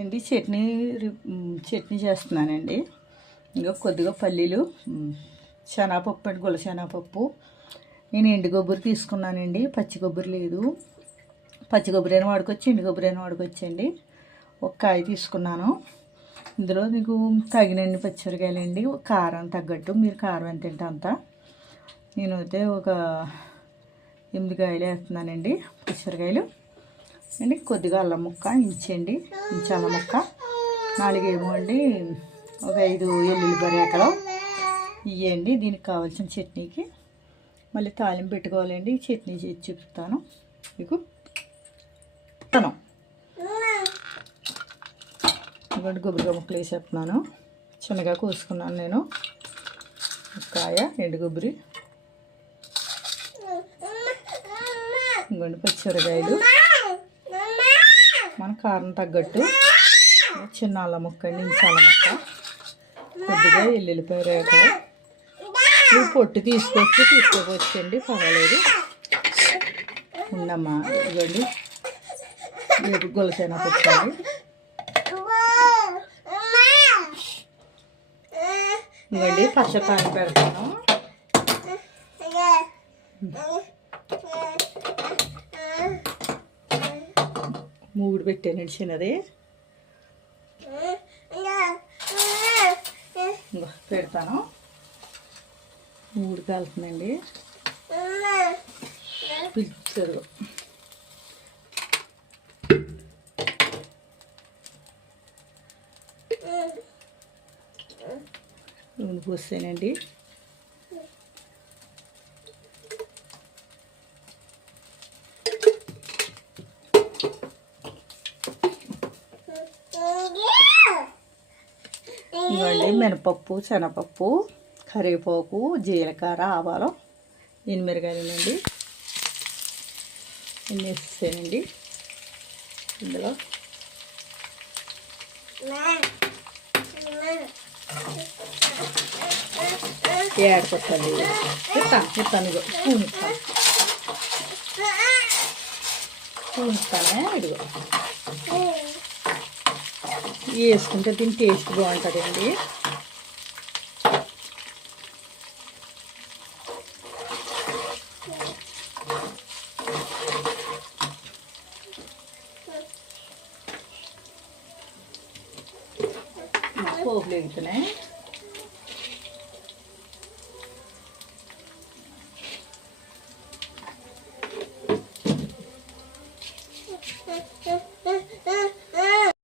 ఏంటి చట్నీ చేస్తున్నానండి. ఇంకా కొద్దిగా పల్లీలు, శనగపప్పు అండి, గుల్ల శనగపప్పు. నేను ఎండు కొబ్బరి తీసుకున్నానండి, పచ్చి కొబ్బరి లేదు. పచ్చి కొబ్బరి అయినా వాడుకోవచ్చు, ఎండు కొబ్బరి అయినా వాడుకోవచ్చండి. ఒక కాయ తీసుకున్నాను. ఇందులో మీకు తగినన్ని పచ్చిమిరకాయలండి, కారం తగ్గట్టు మీరు కారం ఎంత తింటే అంత. నేనైతే ఒక 8 కాయలు వేస్తున్నానండి పచ్చిమిరకాయలు అండి. కొద్దిగా అల్లం ముక్క ఇంచండి, అల్లం ముక్క 4 ఏమో అండి, ఒక 5 ఎల్లుల్లిపాయ రేఖలు ఇవ్వండి. దీనికి కావాల్సిన చట్నీకి మళ్ళీ తాలింపు పెట్టుకోవాలండి. చట్నీ చేసి చూపుతాను మీకు. ఇంకోటి కొబ్బరికాయ ముక్కలు వేసేస్తున్నాను. చిన్నగా కోసుకున్నాను నేను. కాయ ఎండు కొబ్బరి, ఇంకోటి పచ్చిమిరకాయలు, మన కారం తగ్గట్టు చిన్న అల్లం ముక్క అండి, అల్లం ముక్క, కొద్దిగా ఎల్లుల్లిపాయ రేఖలు. నువ్వు పొట్టు తీసుకోవచ్చండి, పర్వాలేదు. ఉండమ్మా, ఇవ్వండి రేపు గొలసైనపప్పు అండి. ఇవ్వండి పచ్చకాయ పెడతాను. 3 పెట్టానండి చిన్నది. పెడతాను. 3 కలుతుందండి. పిలిచారు నూనె పోసానండి. ఇవ్వండి మినపప్పు, శనగపప్పు, కరివేపాకు, జీలకర్ర, ఆవాలు, ఎనిమిరకాయలండి. ఇన్ని వేసేసానండి. ఇందులో ఏడుకొస్తాను, ఇస్తాను ఇదిగో స్పూన్ ఇస్తానే. ఇదిగో వేసుకుంటే దీని టేస్ట్ బాగుంటుందండి. పోపులు ఎగుతున్నాయి.